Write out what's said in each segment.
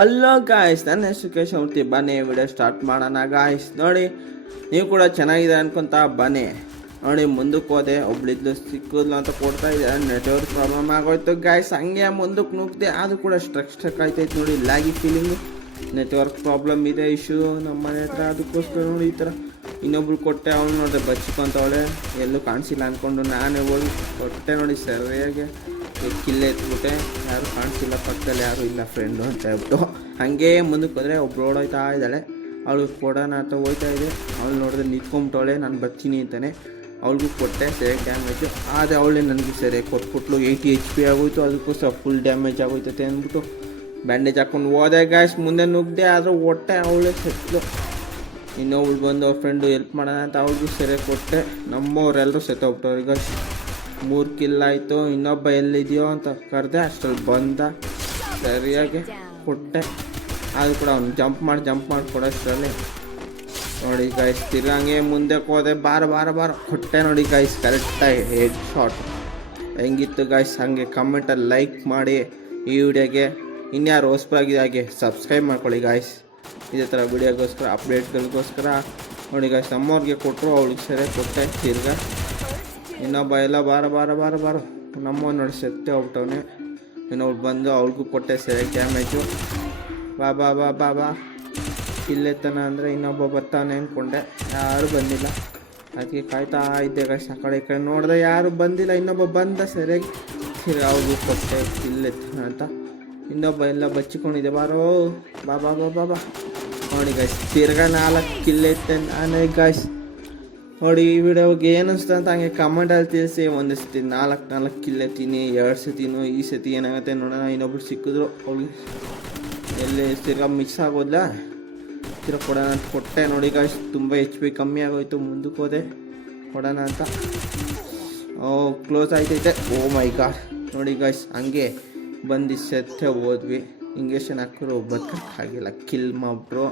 ಅಲ್ಲ ಗಾಯ್ಸ್ ನನ್ನ ಹೆಸರು ಕೇಶವಮೂರ್ತಿ ಬನ್ನಿ ವಿಡಿಯೋ ಸ್ಟಾರ್ಟ್ ಮಾಡೋಣ ಗಾಯ್ಸ್ ನೋಡಿ, ನೀವು ಕೂಡ ಚೆನ್ನಾಗಿದೆ ಅನ್ಕೊಂತ ಬನ್ನಿ. ನೋಡಿ, ಮುಂದಕ್ಕೆ ಹೋದೆ. ಒಬ್ಳಿದ್ಲು ಸಿಕ್ಕಿದ್ಲು ಅಂತ ಕೊಡ್ತಾ ಇದೆ. ನೆಟ್ವರ್ಕ್ ಪ್ರಾಬ್ಲಮ್ ಆಗೋಯ್ತು ಗಾಯ್ಸ್ ಹಂಗೆ ಮುಂದಕ್ಕೆ ನುಗ್ದೆ. ಅದು ಕೂಡ ಸ್ಟ್ರಕ್ ಸ್ಟ್ರಕ್ ಆಯ್ತೈತೆ ನೋಡಿ. ಲ್ಯಾಗಿ ಫೀಲಿಂಗು ನೆಟ್ವರ್ಕ್ ಪ್ರಾಬ್ಲಮ್ ಇದೆ ಇಶ್ಯೂ ನಮ್ಮ ಮನೆ ಹತ್ರ. ಅದಕ್ಕೋಸ್ಕರ ನೋಡಿ, ಈ ಥರ ಇನ್ನೊಬ್ರು ಕೊಟ್ಟೆ. ಅವಳು ನೋಡಿದ್ರೆ ಬಚ್ಕೊಂತವಳೆ. ಎಲ್ಲೂ ಕಾಣಿಸಿಲ್ಲ ಅಂದ್ಕೊಂಡು ನಾನೇ ಹೋಗಿ ಕೊಟ್ಟೆ ನೋಡಿ, ಸರಿಯಾಗಿ. ಕಿಲ್ಲೆ ಎತ್ಬಿಟ್ಟೆ. ಯಾರು ಕಾಣಿಸಿಲ್ಲ, ಪಕ್ಕದಲ್ಲಿ ಯಾರು ಇಲ್ಲ ಫ್ರೆಂಡು ಅಂತ ಹೇಳ್ಬಿಟ್ಟು. ಹಾಗೇ ಮುಂದಕ್ಕೆ ಹೋದರೆ ಒಬ್ರು ಓಡೋಯ್ತಾ ಇದ್ದಾಳೆ. ಅವಳು ಕೊಡೋಣ ಅಂತ ಹೋಯ್ತಾ ಇದೆ. ಅವಳು ನೋಡಿದ್ರೆ ನಿಂತ್ಕೊಂಬಿಟ್ಟವಳೆ, ನಾನು ಬರ್ತೀನಿ ಅಂತಾನೆ. ಅವ್ಳಿಗೂ ಕೊಟ್ಟೆ ಸರಿ ಡ್ಯಾಮೇಜು ಆದರೆ ಅವಳೇ ನನಗೆ ಸರಿಯಾಗಿ ಕೊಟ್ಬಿಟ್ಲು. ಏಯ್ಟಿ ಎಚ್ ಪಿ ಆಗೋಯ್ತು, ಅದಕ್ಕೋಸ್ಕರ ಫುಲ್ ಡ್ಯಾಮೇಜ್ ಆಗೋಯ್ತೈತೆ ಅಂದ್ಬಿಟ್ಟು ಬ್ಯಾಂಡೇಜ್ ಹಾಕ್ಕೊಂಡು ಹೋದೆ. ಗಾಯ್ಸ್ ಮುಂದೆ ನುಗ್ದೆ, ಆದರೂ ಹೊಟ್ಟೆ ಅವಳೇ ಸೆಟ್ಲು ಇನ್ನೊಬ್ಳು ಬಂದು, ಅವ್ರ ಫ್ರೆಂಡು ಹೆಲ್ಪ್ ಮಾಡೋಣ ಅಂತ ಅವ್ರಿಗೂ ಸರಿಯಾಗಿ ಕೊಟ್ಟೆ. ನಮ್ಮವರೆಲ್ಲರೂ ಸೆತ್ತೋಗ್ಬಿಟ್ಟವ್ರಿಗೆ ಮೂರು ಕಿಲ್ ಆಯ್ತು, ಇನ್ನೊಬ್ಬ ಎಲ್ಲಿದೆಯೋ ಅಂತ ಕರೆದೆ ಅಷ್ಟ್ರಲ್ಲಿ ಬಂದ. ಸರಿಯಾಗಿ ಕೊಟ್ಟೆ. ಅದು ಕೂಡ ಅವ್ನು ಜಂಪ್ ಮಾಡಿ ಜಂಪ್ ಮಾಡಿ ಕೊಡೋಷ್ಟರಲ್ಲಿ ನೋಡಿ ಗಾಯ್ಸ್ ತಿರ್ಗಂಗೆ ಮುಂದೆ ಹೋದೆ. ಬಾರ ಬಾರ ಬಾರ. ಕೊಟ್ಟೆ ನೋಡಿ ಗಾಯ್ಸ್ ಕರೆಕ್ಟಾಗಿ ಹೆಡ್ ಶಾಟ್ ಹೆಂಗಿತ್ತು ಗಾಯ್ಸ್ ಹಾಗೆ ಕಮೆಂಟಲ್ಲಿ ಲೈಕ್ ಮಾಡಿ. ಈ ವಿಡಿಯೋಗೆ ಇನ್ಯಾರು ಹೊಸಬಾಗಿದೆ ಹಾಗೆ ಸಬ್ಸ್ಕ್ರೈಬ್ ಮಾಡ್ಕೊಳ್ಳಿ ಗಾಯ್ಸ್ ಇದೇ ಥರ ವಿಡಿಯೋಗೋಸ್ಕರ ಅಪ್ಡೇಟ್ಗಳಿಗೋಸ್ಕರ ನೋಡಿ ಗಾಯ್ಸ್ ನಮ್ಮವ್ರಿಗೆ ಕೊಟ್ಟರು, ಅವಳಿಗೆ ಸರಿಯಾಗಿ ಕೊಟ್ಟೆ. ತಿರ್ಗಾ. ಇನ್ನೊಬ್ಬ ಎಲ್ಲ ಬಾರ ಬಾರ ಬಾರ ಬಾರ. ನಮ್ಮ ನೋಡಿ ಸೆತ್ತೆ ಹೋಗ್ಬಿಟ್ಟವನೆ ಇನ್ನೊಬ್ರು ಬಂದು ಅವ್ರಿಗೂ ಕೊಟ್ಟೆ ಸರಿ ಡ್ಯಾಮೇಜು. ಬಾ ಬಾ ಬಾ ಬಾ ಬಾ. ಇಲ್ಲೆತ್ತನ ಅಂದರೆ ಇನ್ನೊಬ್ಬ ಬರ್ತಾನೆ ಅಂದ್ಕೊಂಡೆ ಯಾರು ಬಂದಿಲ್ಲ. ಅದಕ್ಕೆ ಕಾಯ್ತಾ ಇದ್ದೆ ಗಾಯ್ಸ್ ಆ ಕಡೆ ಈ ಕಡೆ ನೋಡಿದೆ ಯಾರು ಬಂದಿಲ್ಲ. ಇನ್ನೊಬ್ಬ ಬಂದ ಸರಿಯಾಗಿ ಸರಿ ಅವ್ರಿಗೂ ಕೊಟ್ಟೆ ಇಲ್ಲೆತ್ತನ ಅಂತ. ಇನ್ನೊಬ್ಬ ಎಲ್ಲ ಬಚ್ಚಿಕೊಂಡಿದ್ದೆ. ಬಾರೋ. ಬಾ ಬಾ ಬಾ ಬಾ ಬಾ. ನೋಡಿ ಗಾಯ್ಸ್ ತಿರ್ಗಾ ನಾಲ್ಕು ಕಿಲ್ಲೆತ್ತೆ ನಾನೇ ಗಾಯ್ಸ್ ನೋಡಿ ಈ ವಿಡಿಯೋಗೆ ಏನಿಸ್ತು ಅಂತ ಹಂಗೆ ಕಮೆಂಟಲ್ಲಿ ತಿಳಿಸಿ. ಒಂದು ಸತಿ ನಾಲ್ಕು ನಾಲ್ಕು ಕಿಲ್ಲೆತ್ತೀನಿ ಎರಡು ಸತಿನೂ ಈ ಸತಿ ಏನಾಗುತ್ತೆ ನೋಡೋಣ. ಇನ್ನೊಬ್ರು ಸಿಕ್ಕಿದ್ರು ಅವ್ಳಿಗೆ ಎಲ್ಲಿ ತಿರ್ಗಾ ಮಿಕ್ಸ್ ಆಗೋದಿಲ್ಲ ತಿರ್ಗಾ ಕೊಡೋಣ ಅಂತ ಕೊಟ್ಟೆ. ನೋಡಿ ಗಾಯ್ಸ್ ತುಂಬ ಎಚ್ ಪಿ ಕಮ್ಮಿ ಆಗೋಯ್ತು. ಮುಂದಕ್ಕೆ ಹೋದೆ. ಕೊಡೋಣ ಅಂತ. ಓ ಕ್ಲೋಸ್ ಆಯ್ತೈತೆ. ಓ ಮೈ ಗಾಡ್ ನೋಡಿ ಗಾಯ್ಸ್ ಹಂಗೆ ಬಂದು ಸತ್ತೆ ಹೋದ್ವಿ. ಇಂಗೇಷನ್ ಹಾಕಿದ್ರು ಬದುಕೋಕ್ಕಾಗಿಲ್ಲ. ಕಿಲ್ ಮಾಡ್ಬಿಟ್ರು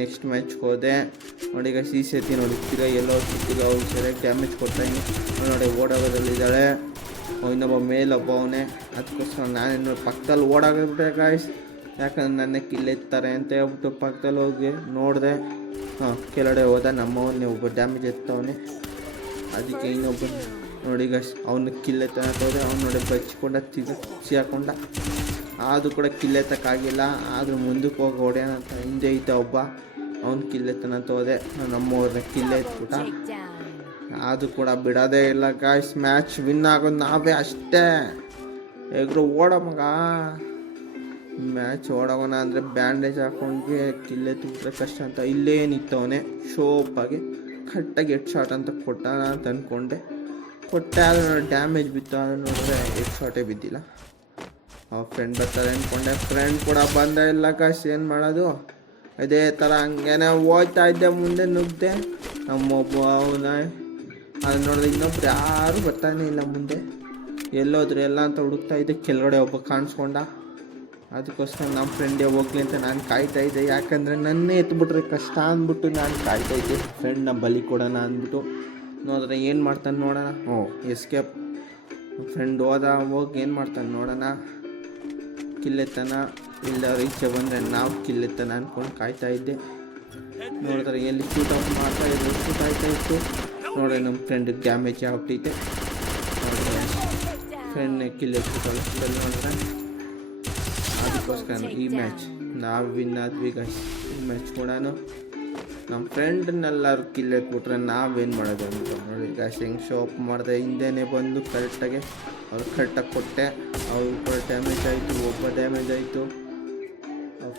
ನೆಕ್ಸ್ಟ್ ಮ್ಯಾಚ್ ಹೋದೆ. ನೋಡಿ ಈಗ ಸಿ ಸೇತಿ ನೋಡಿ ತಿರ್ಗಾ ಎಲ್ಲೋ ಸಿಕ್ಕಿಲ್ಲ ಅವ್ರು ಸರಿಯಾಗಿ ಡ್ಯಾಮೇಜ್ ಕೊಡ್ತಾಯಿನಿ ನೋಡಿ ಓಡಾಗೋದಲ್ಲಿದ್ದಾಳೆ ಇನ್ನೊಬ್ಬ ಮೇಲೊಬ್ಬ ಅವನೇ. ಅದಕ್ಕೋಸ್ಕರ ನಾನೇನು ಪಕ್ಕದಲ್ಲಿ ಓಡಾಗಿಬಿಟ್ಟೆ ಗಾಯ್ಸ್ ಯಾಕಂದ್ರೆ ನನ್ನ ಕಿಲ್ಲೆತ್ತಾರೆ ಅಂತ ಹೇಳ್ಬಿಟ್ಟು ಪಕ್ಕದಲ್ಲಿ ಹೋಗಿ ನೋಡಿದೆ. ಹಾಂ, ಕೆಳಗಡೆ ಹೋದ ನಮ್ಮವನ್ನೇ ಒಬ್ಬ ಡ್ಯಾಮೇಜ್ ಎತ್ತವನೇ. ಅದಕ್ಕೆ ಇನ್ನೊಬ್ಬ ನೋಡಿ ಗಸ್ ಅವನು ತನಕ ಹೋದೆ ಅವ್ನು ನೋಡಿ ಬಚ್ಕೊಂಡ, ತಿರುಗಿಸಿ ಹಾಕೊಂಡ. ಆದರೂ ಕೂಡ ಕಿಲ್ಲೆತ್ತಕ್ಕಾಗಿಲ್ಲ ಆದರೂ ಮುಂದಕ್ಕೆ ಹೋಗಿ ಹೊಡೆಯೋಣ ಹಿಂದೆ ಇದ್ದ ಒಬ್ಬ, ಅವ್ನು ಕಿಲ್ಲೆತ್ತನ ಹೋದೆ. ನಮ್ಮವ್ರನ್ನ ಕಿಲ್ಲೆ ಎತ್ಬಿಟ್ಟ. ಆದರೂ ಕೂಡ ಬಿಡೋದೇ ಇಲ್ಲ ಗಾಯ್ಸ್ ಮ್ಯಾಚ್ ವಿನ್ ಆಗೋದು ನಾವೇ ಅಷ್ಟೇ. ಹೇಗ್ರು ಓಡ ಮಗ. ಮ್ಯಾಚ್ ಓಡೋಣ ಅಂದರೆ ಬ್ಯಾಂಡೇಜ್ ಹಾಕೊಂಡ್ಗೆ ಕಿಲ್ಲೆ ತುಂಬ ಕಷ್ಟ ಅಂತ ಇಲ್ಲೇನಿತ್ತು ನಿಂತವನೆ. ಶೋಪಾಗಿ ಕರೆಕ್ಟಾಗಿ ಎಡ್ ಶಾಟ್ ಅಂತ ಕೊಟ್ಟಾನ ಅಂತ ಅಂದ್ಕೊಂಡೆ ಕೊಟ್ಟೆ, ಆದ್ರೆ ಡ್ಯಾಮೇಜ್ ಬಿತ್ತು ಅದು ನೋಡಿದ್ರೆ ಹೆಡ್ ಶಾಟೇ ಬಿದ್ದಿಲ್ಲ. ಆ ಫ್ರೆಂಡ್ ಬರ್ತಾರೆ ಅಂದ್ಕೊಂಡೆ ಫ್ರೆಂಡ್ ಕೂಡ ಬಂದ ಇಲ್ಲ ಕಾಶ್ ಏನು ಮಾಡೋದು? ಅದೇ ಥರ ಹಂಗೇನೆ ಹೋಗ್ತಾ ಇದ್ದೆ, ಮುಂದೆ ನುಗ್ದೆ. ನಮ್ಮೊಬ್ಬ ಅವನ ಅದು ನೋಡಿದ್ರೆ ಇನ್ನೊಬ್ರು ಯಾರು ಬರ್ತಾನೆ ಇಲ್ಲ ಮುಂದೆ. ಎಲ್ಲೋದ್ರು ಎಲ್ಲ ಅಂತ ಹುಡುಕ್ತಾ ಇದ್ದೆ, ಕೆಳಗಡೆ ಒಬ್ಬ ಕಾಣಿಸ್ಕೊಂಡ. ಅದಕ್ಕೋಸ್ಕರ ನಮ್ಮ ಫ್ರೆಂಡೇ ಹೋಗ್ಲಿ ಅಂತ ನಾನು ಕಾಯ್ತಾ ಇದ್ದೆ. ಯಾಕಂದರೆ ನನ್ನೇ ಎತ್ಬಿಟ್ರೆ ಕಷ್ಟ ಅಂದ್ಬಿಟ್ಟು ನಾನು ಕಾಯ್ತಾ ಇದ್ದೆ. ನಮ್ಮ ಬಲಿ ಕೊಡೋಣ ಅಂದ್ಬಿಟ್ಟು. ನೋಡಿದ್ರೆ ಏನು ಮಾಡ್ತಾನೆ ನೋಡೋಣ? ಹ್ಞೂ. ಎಸ್ಕೇಪ್ ಫ್ರೆಂಡ್ ಹೋದ ಹೋಗಿ ಏನು ಮಾಡ್ತಾನೆ ನೋಡೋಣ? ಕಿಲ್ಲೆತ್ತನ ಇಲ್ಲ ಈಚೆ ಬಂದರೆ ನಾವು ಕಿಲ್ಲೆತ್ತನ ಅಂದ್ಕೊಂಡು ಕಾಯ್ತಾ ಇದ್ದೆ. ನೋಡಿದ್ರೆ ಎಲ್ಲಿ ಶೂಟ್ ಔಟ್ ಮಾಡ್ತಾ ಇದ್ರು ಶೂಟ್ ಆಯ್ತಾ ಇತ್ತು. ನೋಡ್ರಿ ನಮ್ಮ ಫ್ರೆಂಡ್ ಡ್ಯಾಮೇಜ್ ಆಗ್ಬಿಟ್ಟೈತೆ. ನೋಡಿದ್ರೆ ಫ್ರೆಂಡ್ ಕಿಲ್ಲೆ ಕಿಲ್ಲೆತ್ತಿದ್ದಲ್ಲ ನೋಡಿದ್ರೆ ಅದಕ್ಕೋಸ್ಕರ ಈ ಮ್ಯಾಚ್ ನಾವು ವಿನ್ ಆದ್ವಿ ಈ ಮ್ಯಾಚ್ ಕೂಡ ನಮ್ಮ ಫ್ರೆಂಡ್ನೆಲ್ಲರೂ ಕಿಲ್ ಎತ್ಬಿಟ್ರೆ ನಾವೇನು ಮಾಡೋದು ಅಂತ ನೋಡಿ ಕ್ಯಾಶ್ ಹೆಂಗೆ ಶೋ ಮಾಡಿದೆ. ಹಿಂದೆನೆ ಬಂದು ಕರೆಕ್ಟಾಗಿ ಅವ್ರು ಕರೆಕ್ಟಾಗಿ ಕೊಟ್ಟೆ. ಅವ್ರು ಕೂಡ ಡ್ಯಾಮೇಜ್ ಆಯಿತು, ಒಬ್ಬ ಡ್ಯಾಮೇಜ್ ಆಯಿತು.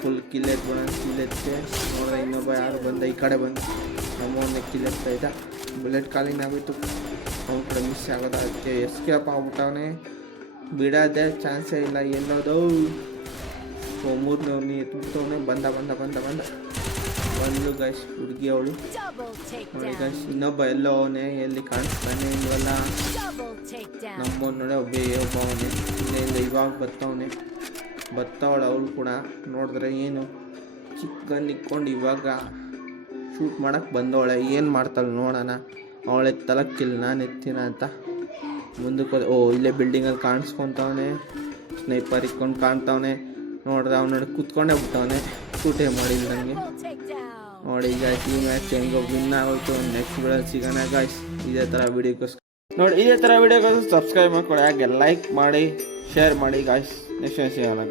ಫುಲ್ ಕಿಲ್ ಬಂದು ಕಿಲ್ ಎತ್ತೆ. ನೋಡಿದ್ರೆ ಇನ್ನೊಬ್ಬ ಯಾರು ಬಂದ, ಈ ಕಡೆ ಬಂದು. ನಮ್ಮವನ್ನ ಕಿಲ್ ಎತ್ತಾ ಇದ್ದ. ಬುಲೆಟ್ ಕಾಲಿಂಗ್ ಆಗೋಯ್ತು. ಅವ್ನು ಕೂಡ ಮಿಸ್ ಆಗೋದು. ಅದಕ್ಕೆ ಎಸ್ಕೇಪ್ ಆಗ್ಬಿಟ್ಟವನೇ. ಬಿಡೋದೇ ಚಾನ್ಸೇ ಇಲ್ಲ, ಎಲ್ಲೋದು. ಮೂರನೇ ಎತ್ಬಿಟ್ಟವನೇ. ಬಂದ ಬಂದ ಬಂದ ಬಂದ. ಬಂದು ಗೈಸ್ ಹುಡುಗಿ ಅವಳು. ನೋಡಿ. ಗೈಸ್ ಇನ್ನೊಬ್ಬ ಎಲ್ಲೋ ಅವನೇ ಎಲ್ಲಿ ಕಾಣಿಸ್ತಾನೆ ಇಲ್ವಲ್ಲ. ನಮ್ಮ ನೋಡಿ ಒಬ್ಬ ಒಬ್ಬ ಅವನೇ. ಇಲ್ಲಿಂದ ಇವಾಗ ಬತ್ತವನೆ. ಬತ್ತವಳು ಅವಳು ಕೂಡ. ನೋಡಿದ್ರೆ ಏನು? ಚಿಕ್ಕನ್ ಇಕ್ಕೊಂಡು ಇವಾಗ ಶೂಟ್ ಮಾಡಕ್ಕೆ ಬಂದವಳೆ. ಏನು ಮಾಡ್ತಾಳೆ ನೋಡೋಣ. ಅವಳೆ ತಲಕ್ಕಿಲ್ಲ ನಾನು ಎತ್ತಿನ ಅಂತ. ಮುಂದಕ್ಕೆ ಓ ಇಲ್ಲೇ ಬಿಲ್ಡಿಂಗಲ್ಲಿ ಕಾಣಿಸ್ಕೊತವನೆ. ಸ್ನೈಪರ್ ಇಕ್ಕೊಂಡು ಕಾಣ್ತಾವನೆ. ನೋಡ್ದೆ ಅವ್ನು ನೋಡಿ ಕುತ್ಕೊಂಡೇ ಬಿಟ್ಟವನೆ. ಶೂಟೇ ಮಾಡಿಲ್ಲ ನನಗೆ. ನೋಡಿ ಗಾಯ್ಸ್ ಈ ಮ್ಯಾಚ್ ಹೆಂಗೋ ವಿನ್ ಆಗೋಯ್ತು ನೆಕ್ಸ್ಟ್ ವಿಡಿಯೋ ಸಿಗೋಣ ಗಾಯ್ಸ್ ಇದೇ ಥರ ವಿಡಿಯೋಗೋಸ್ಕರ ನೋಡಿ, ಇದೇ ಥರ ವಿಡಿಯೋಗೋಸ್ಕರ ಸಬ್ಸ್ಕ್ರೈಬ್ ಮಾಡ್ಕೊಳ್ಳಿ ಹಾಗೆ ಲೈಕ್ ಮಾಡಿ ಶೇರ್ ಮಾಡಿ ಗಾಯ್ಸ್ ನೆಕ್ಸ್ಟ್ ಸಿಗೋಣ.